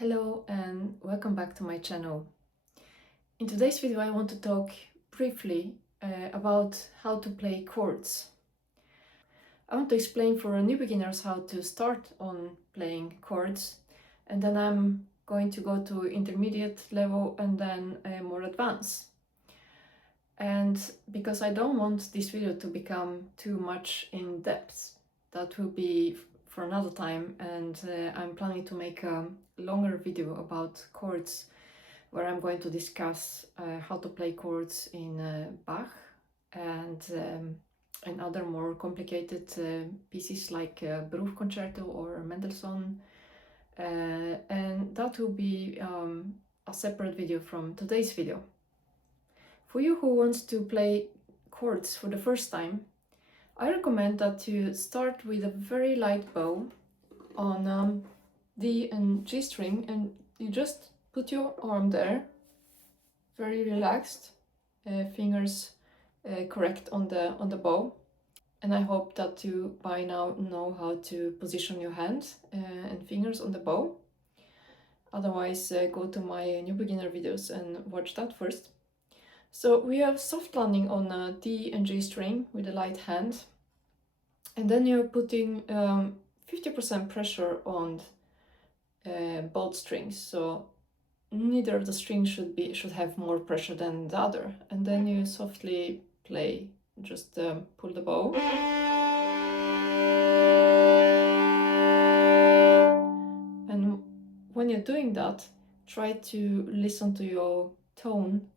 Hello and welcome back to my channel. In today's video I want to talk briefly about how to play chords. I want to explain for new beginners how to start on playing chords, and then I'm going to go to intermediate level and then more advanced. And because I don't want this video to become too much in depth, that will be for another time, and I'm planning to make a longer video about chords where I'm going to discuss how to play chords in Bach and other more complicated pieces like Beruf Concerto or Mendelssohn, and that will be a separate video from today's video. For you who wants to play chords for the first time, I recommend that you start with a very light bow on D and G string, and you just put your arm there, very relaxed, fingers correct on the bow. And I hope that you by now know how to position your hand and fingers on the bow. Otherwise, go to my new beginner videos and watch that first. So we have soft landing on D and G string with a light hand, and then you're putting 50% pressure on both strings. So neither of the strings should have more pressure than the other, and then you softly play. Just pull the bow, and when you're doing that, try to listen to your tone,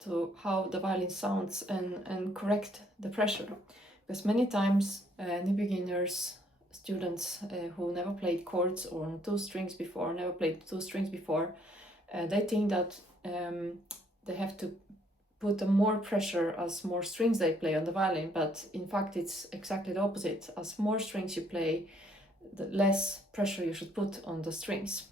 to how the violin sounds, and correct the pressure, because many times new beginners, students who never played chords or on two strings before, they think that they have to put more pressure as more strings they play on the violin, but in fact it's exactly the opposite. As more strings you play, the less pressure you should put on the strings.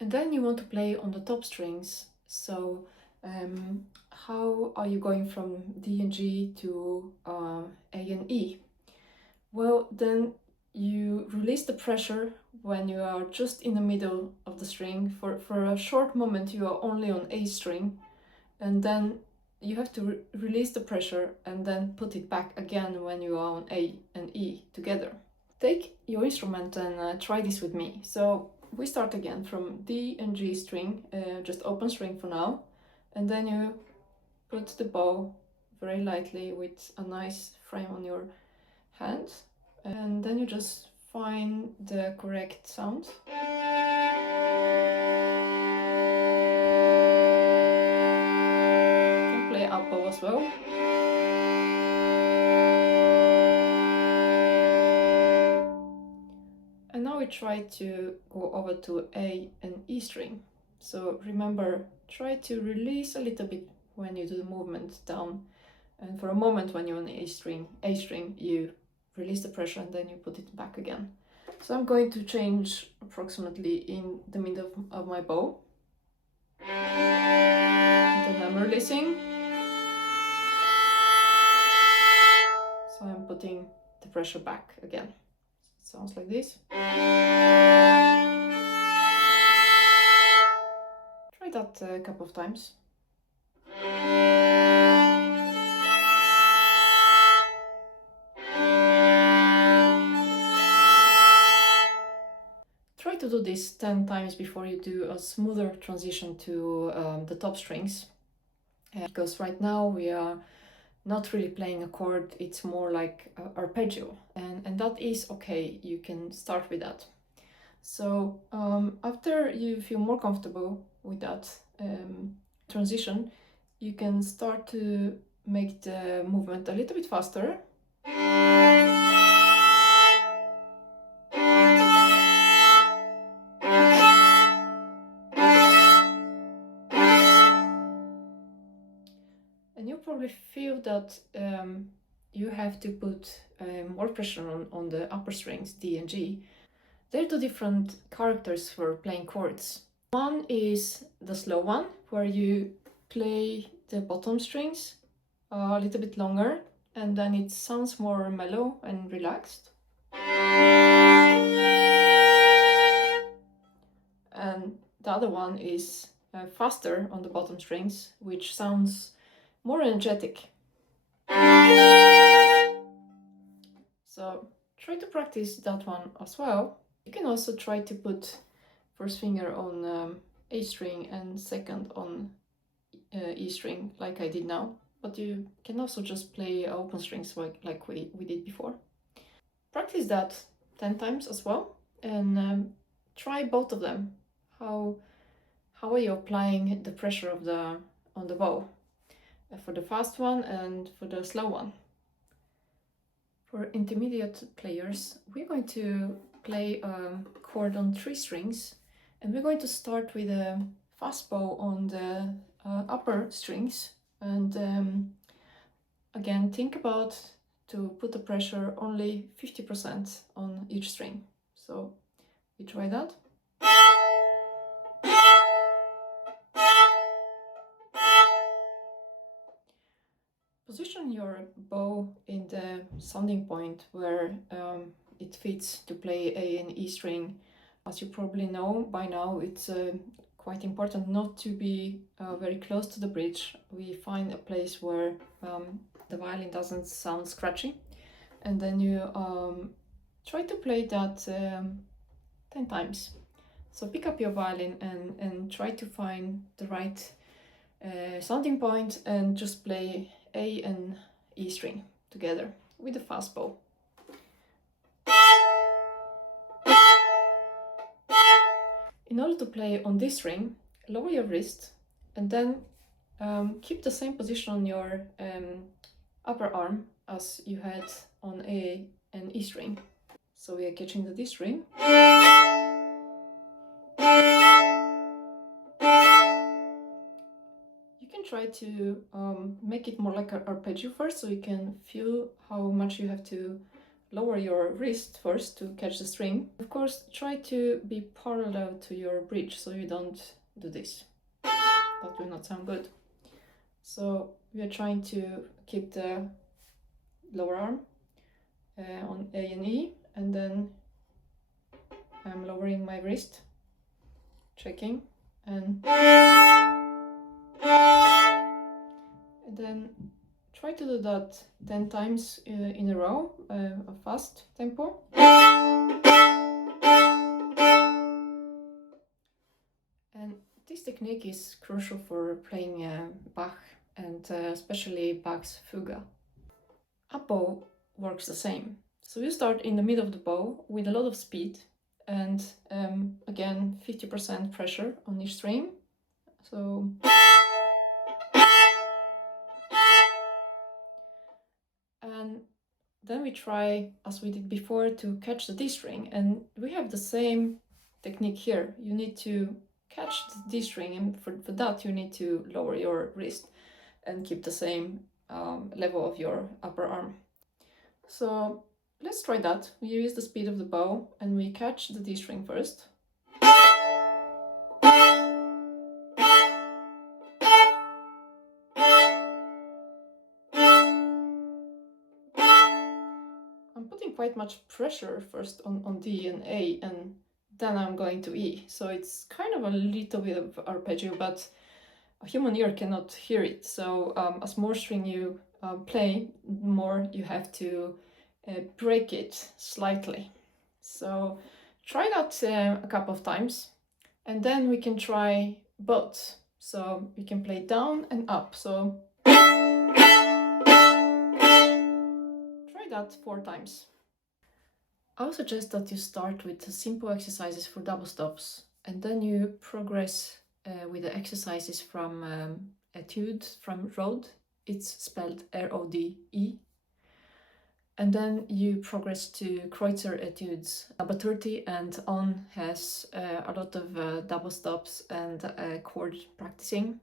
And then you want to play on the top strings. So how are you going from D and G to A and E? Well, then you release the pressure when you are just in the middle of the string. For a short moment you are only on A string, and then you have to release the pressure and then put it back again when you are on A and E together. Take your instrument and try this with me. So we start again from D and G string, just open string for now, and then you put the bow very lightly with a nice frame on your hand, and then you just find the correct sound. You can play up bow as well. And now we try to go over to A and E string. So remember, try to release a little bit when you do the movement down, and for a moment when you're on A string, you release the pressure and then you put it back again. So I'm going to change approximately in the middle of my bow. And then I'm releasing. So I'm putting the pressure back again. It sounds like this. Try that a couple of times. Try to do this 10 times before you do a smoother transition to the top strings, because right now we are not really playing a chord, it's more like arpeggio, and that is okay, you can start with that. So after you feel more comfortable with that transition, you can start to make the movement a little bit faster. And you probably feel that you have to put more pressure on the upper strings, D and G. There are two different characters for playing chords. One is the slow one, where you play the bottom strings a little bit longer, and then it sounds more mellow and relaxed. And the other one is faster on the bottom strings, which sounds more energetic. So try to practice that one as well. You can also try to put first finger on A string and second on E string, like I did now. But you can also just play open strings like we did before. Practice that 10 times as well, and try both of them. How are you applying the pressure of on the bow for the fast one and for the slow one? For intermediate players, we're going to play a chord on 3 strings, and we're going to start with a fast bow on the upper strings, and again, think about to put the pressure only 50% on each string. So we try that. Position your bow in the sounding point where it fits to play A and E string. As you probably know by now, it's quite important not to be very close to the bridge. We find a place where the violin doesn't sound scratchy, and then you try to play that 10 times. So pick up your violin and try to find the right sounding point and just play A and E string together with a fast bow. In order to play on this string, lower your wrist and then keep the same position on your upper arm as you had on A and E string. So we are catching the D string. You can try to make it more like an arpeggio first, so you can feel how much you have to lower your wrist first to catch the string. Of course, try to be parallel to your bridge, so you don't do this. That will not sound good. So we are trying to keep the lower arm on A and E, and then I'm lowering my wrist, checking, and then try to do that 10 times in a row, a fast tempo. And this technique is crucial for playing Bach, and especially Bach's Fuga. Up bow works the same. So you start in the middle of the bow with a lot of speed, and again 50% pressure on each string. So and then we try, as we did before, to catch the D string, and we have the same technique here. You need to catch the D string, and for that you need to lower your wrist and keep the same level of your upper arm. So let's try that. We use the speed of the bow and we catch the D string first. I'm putting quite much pressure first on D and A, and then I'm going to E. So it's kind of a little bit of arpeggio, but a human ear cannot hear it. So as more string you play, more you have to break it slightly. So try that a couple of times, and then we can try both. So we can play down and up. So try that 4 times. I would suggest that you start with simple exercises for double stops, and then you progress with the exercises from Etude, from Rode. It's spelled R-O-D-E. And then you progress to Kreutzer Etudes. Number 30 and on has a lot of double stops and chord practicing,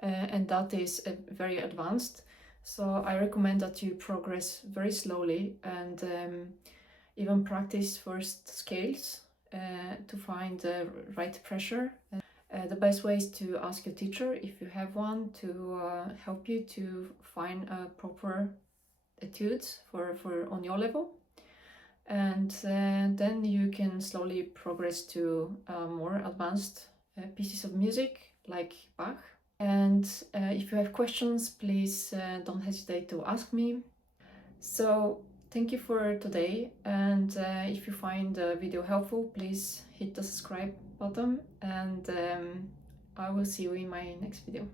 and that is very advanced. So I recommend that you progress very slowly and even practice first scales to find the right pressure. The best way is to ask your teacher, if you have one, to help you to find a proper etudes for on your level. And then you can slowly progress to more advanced pieces of music like Bach. And if you have questions, please don't hesitate to ask me. So thank you for today, and if you find the video helpful, please hit the subscribe button, and I will see you in my next video.